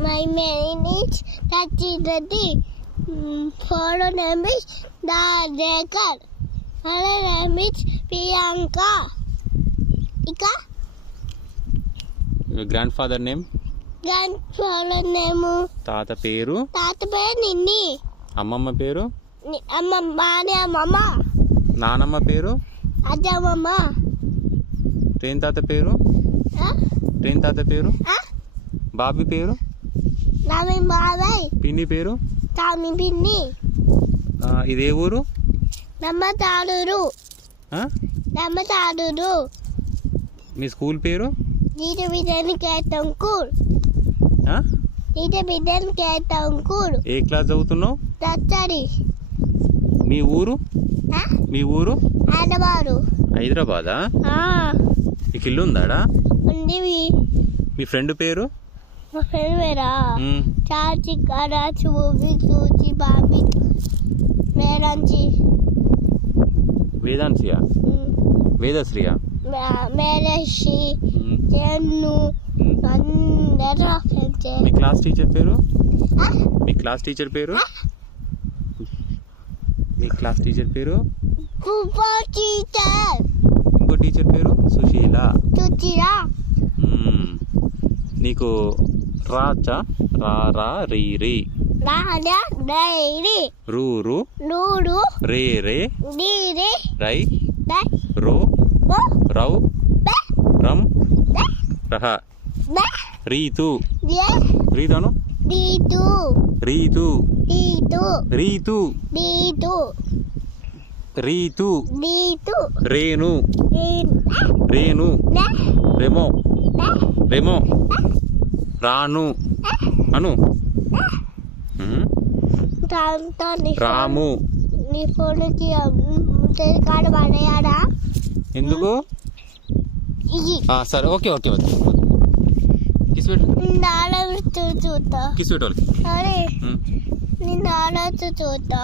My name is Tachi Reddy. Follow name is Dadekar. My name is Priyanka. Ika? Your grandfather name? Grandfather name. తాత పేరు? తాత పేరు నిన్ని. అమ్మమ్మ పేరు? అమ్మమ్మ. నానమ్మ పేరు? అద్దమ్మ. ట్రైన్ తాత పేరు? ట్రైన్ తాత పేరు? బాబీ పేరు? నామి బాబాయ్. పిన్ని పేరు? తామి పిన్ని. ఇదే ఊరు? నమ్మతాడురు. నమ్మతాడురు. మీ స్కూల్ పేరు? నీటి బిడ్డని కేతంకూర్. నీటి బిడ్డని కేతంకూర్. ఏ క్లాస్ చదువుతున్నావు? దత్తడి. మీ ఊరు? మీ ఊరు? ఆడవారు. హైదరాబాదా? మీకు ఇల్లు ఉందాడా? ఉంది. మీ ఫ్రెండ్ పేరు? మా ఫ్రెండ్ పేరా? చాచి కాడా చూసి చూసి బాబీ మేడంచి. వేదాంశియా? వేదశ్రీయా? మేడశ్రీ చెన్ను అందరూ ఫ్రెండ్స్. మీ క్లాస్ టీచర్ పేరు? మీ క్లాస్ టీచర్ పేరు? మీ క్లాస్ టీచర్ పేరు? టీచర్. ఇంకో టీచర్ పేరు? సుశీల. చూచిరా. నీకు రాచా? రా రా రీ రీ. రాజా డైరీ. రూ రూ. నూరు. రే రే. నీరే. రై. డై. రో. రౌ. బే. రమ్. బే. రహ. బే. రీతు. దే. రీతాను? దీటు. రీతు. దీటు. రీతు. దీటు. రీతు. దీటు. రేణు. దీన్. రేణు. నే. రెమో. నే. రెమో. రాను. అను. రాము. నీ ఫోన్కి కాడ పడేయాడా? ఎందుకు? సరే ఓకే ఓకే ఓకే. కిస్పెట్టు. చూస్తా. కిస్పెట్టు వాళ్ళకి. అరే నిన్న ఆలోచన చూస్తా.